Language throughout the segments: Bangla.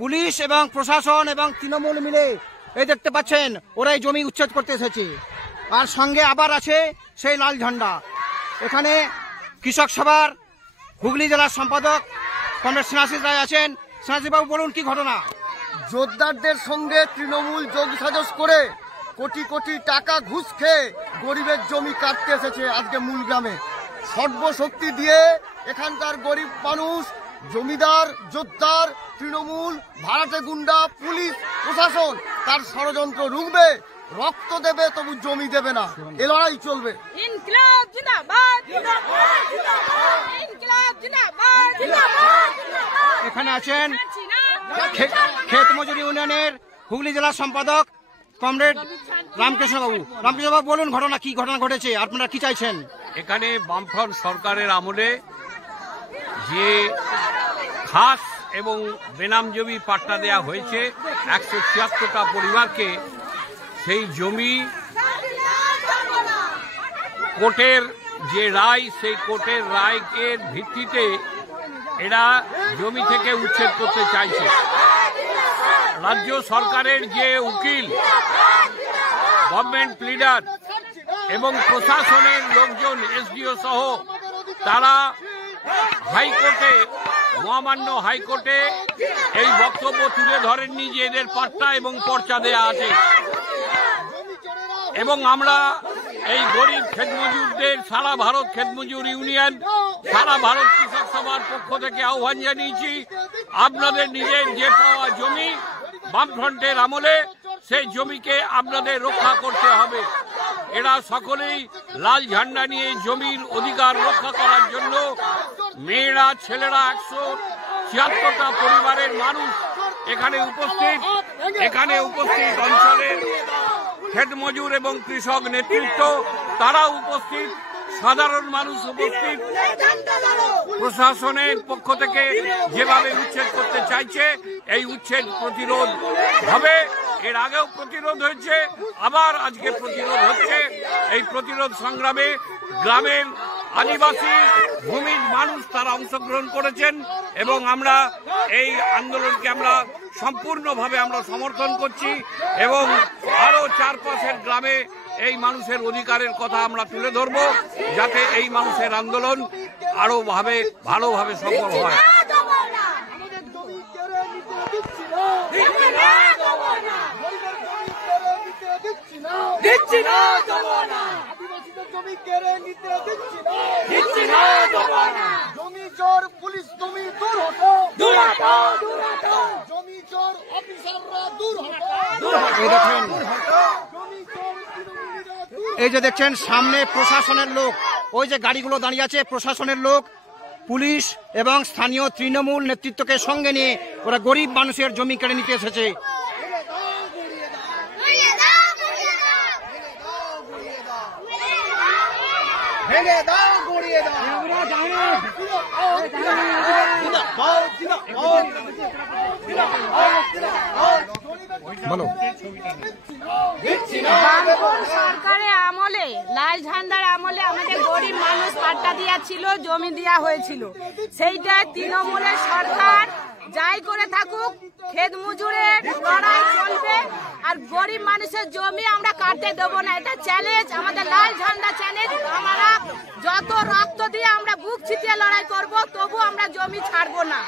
পুলিশ এবং প্রশাসন এবং তৃণমূল মিলে এই দেখতে পাচ্ছেন ওরা এই জমি উচ্ছেদ করতে এসেছে। আর সঙ্গে আবার আছে সেই লাল ঝান্ডা। এখানে কৃষক সভার হুগলি জেলার সম্পাদক কমরেড স্নেহাশিস রায় আছেন। স্নেহাশিস বাবু বলুন কি ঘটনা? জোরদারদের সঙ্গে তৃণমূল যোগ সাজস করে কোটি কোটি টাকা ঘুষ খেয়ে গরিবের জমি কাটতে এসেছে আজকে মূল গ্রামে। সর্বশক্তি দিয়ে এখানকার গরিব মানুষ, জমিদার, জোরদার, তৃণমূল, ভাড়াটে গুন্ডা, পুলিশ, প্রশাসন তার ষড়যন্ত্র রুখবে, রক্ত দেবে, তবু জমি দেবে না। এ লড়াই চলবে। ইনকিলাব জিন্দাবাদ, জিন্দাবাদ, জিন্দাবাদ, ইনকিলাব জিন্দাবাদ, জিন্দাবাদ। এখানে আছেন ক্ষেত মজুরি ইউনিয়নের হুগলি জেলার সম্পাদক কমরেড রামকৃষ্ণ বাবু। রামকৃষ্ণ বাবু বলুন ঘটনা কি ঘটনা ঘটেছে, আপনারা কি চাইছেন? এখানে বামফ্রন্ট সরকারের আমলে যে খাস এবং বেনাম জমি পাট্টা দেয়া হয়েছে 176টা পরিবারকে, সেই জমি কোর্টের যে রায়, সেই কোর্টের রায়ের ভিত্তিতে এরা জমি থেকে উচ্ছেদ করতে চাইছে। রাজ্য সরকারের যে উকিল, গভর্নমেন্ট লিডার এবং প্রশাসনের লোকজন, এসডিও সহ, তারা হাইকোর্টে, মহামান্য হাইকোর্টে এই বক্তব্য তুলে ধরেননি যে এদের পাট্টা এবং পর্চা দেয়া আছে। এবং আমরা এই গরিব ক্ষেতমজুরদের, সারা ভারত ক্ষেতমজুর ইউনিয়ন, সারা ভারত কৃষক সভার পক্ষ থেকে আহ্বান জানিয়েছি, আপনাদের নিজের যে পাওয়া জমি বামফ্রন্টের আমলে, সেই জমিকে আপনাদের রক্ষা করতে হবে। এরা সকলেই লাল ঝান্ডা নিয়ে জমির অধিকার রক্ষা করার জন্য, মেয়েরা, ছেলেরা, 176টা পরিবারের মানুষ এখানে উপস্থিত অঞ্চলের ক্ষেতমজুর এবং কৃষক নেতৃত্ব, তারা উপস্থিত, সাধারণ মানুষ উপস্থিত। প্রশাসনের পক্ষ থেকে যেভাবে উচ্ছেদ করতে চাইছে, এই উচ্ছেদ প্রতিরোধ হবে। এর আগেও প্রতিরোধ হয়েছে, আবার আজকে প্রতিরোধ হচ্ছে। এই প্রতিরোধ সংগ্রামে গ্রামের আদিবাসী ভূমির মানুষ তারা অংশগ্রহণ করেছেন এবং আমরা এই আন্দোলনকে আমরা সম্পূর্ণভাবে আমরা সমর্থন করছি এবং আরো চারপাশের গ্রামে এই মানুষের অধিকারের কথা আমরা তুলে ধরব, যাতে এই মানুষের আন্দোলন আরো ভালোভাবে সফল হয়। জমি কেড়ে নিতে দিচ্ছি না, দিচ্ছি না, জমি চোর পুলিশ তুমি দূর হটো, দূর হটো, দূর হটো, জমি চোর অফিসাররা দূর হটো, দূর হটো, দূর হটো, জমি চোর তৃণমূলীরা দূর। এই যে দেখছেন সামনে প্রশাসনের লোক, ওই যে গাড়িগুলো দাঁড়িয়ে আছে, প্রশাসনের লোক, পুলিশ এবং স্থানীয় তৃণমূল নেতৃত্বকে সঙ্গে নিয়ে ওরা গরিব মানুষের জমি কেড়ে নিতে এসেছে। সরকারের আমলে, লাল ঝান্ডার আমলে আমাদের গরিব মানুষ পাট্টা দেওয়া ছিল, জমি দেওয়া হয়েছিল। সেইটা তৃণমূলের সরকার যাই করে থাকুক, ক্ষেত মজুরের লড়াই চলবে আর গরিব মানুষের জমি আমরা কাটতে দেবো না। এটা চ্যালেঞ্জ, আমাদের লাল ঝান্ডা চ্যালেঞ্জ। আমরা যত রক্ত দিয়ে আমরা বুক ছিটিয়ে লড়াই করব, তবু আমরা জমি ছাড়বো না।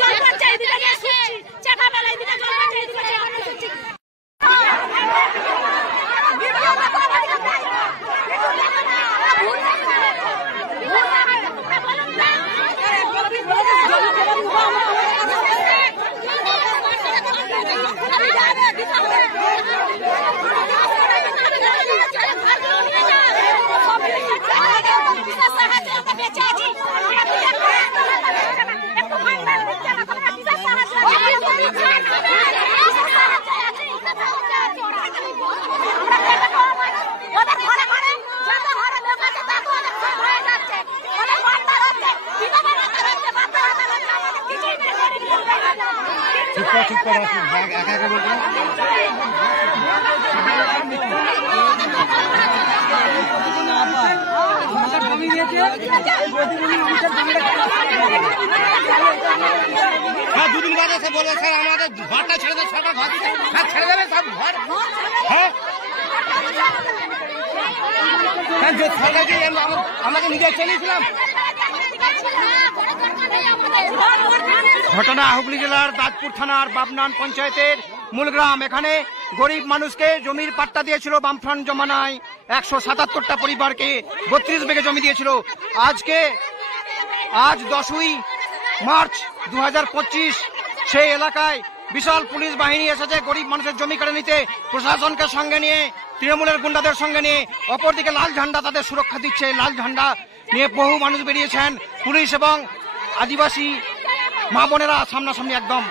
জল পড়ছে, এদিকে গিয়ে শুচ্ছি, চাকা বেলা এদিকে জল পড়ছে, এদিকে জল পড়ছে। হ্যাঁ, দুদিন বাদে সে বলবে স্যার আমাদের ঘরটা ছেড়ে দেবে, সরকার ঘর দিচ্ছে, হ্যাঁ ছেড়ে দেবে সব ঘর। হ্যাঁ যে সরকারকে আমাকে নিজে চেয়েছিলাম। ঘটনা হুগলি জেলার দাঁতপুর থানার বাবনান পঞ্চায়েতের মূলগ্রাম। এখানে গরিব মানুষকে জমির পাট্টা দিয়েছিল বামফ্রন্ট জমানায়, 177টা পরিবারকে 32 বিঘে জমি দিয়েছিল। আজ 10ই মার্চ 2025 সেই এলাকায় বিশাল পুলিশ বাহিনী এসেছে গরিব মানুষের জমি কেড়ে নিতে, প্রশাসনকে সঙ্গে নিয়ে, তৃণমূলের গুন্ডাদের সঙ্গে নিয়ে। অপরদিকে লাল ঝান্ডা তাদের সুরক্ষা দিচ্ছে। লাল ঝান্ডা নিয়ে বহু মানুষ বেরিয়েছেন, পুলিশ এবং আদিবাসী মা বোনেরা সামনাসামনি একদম।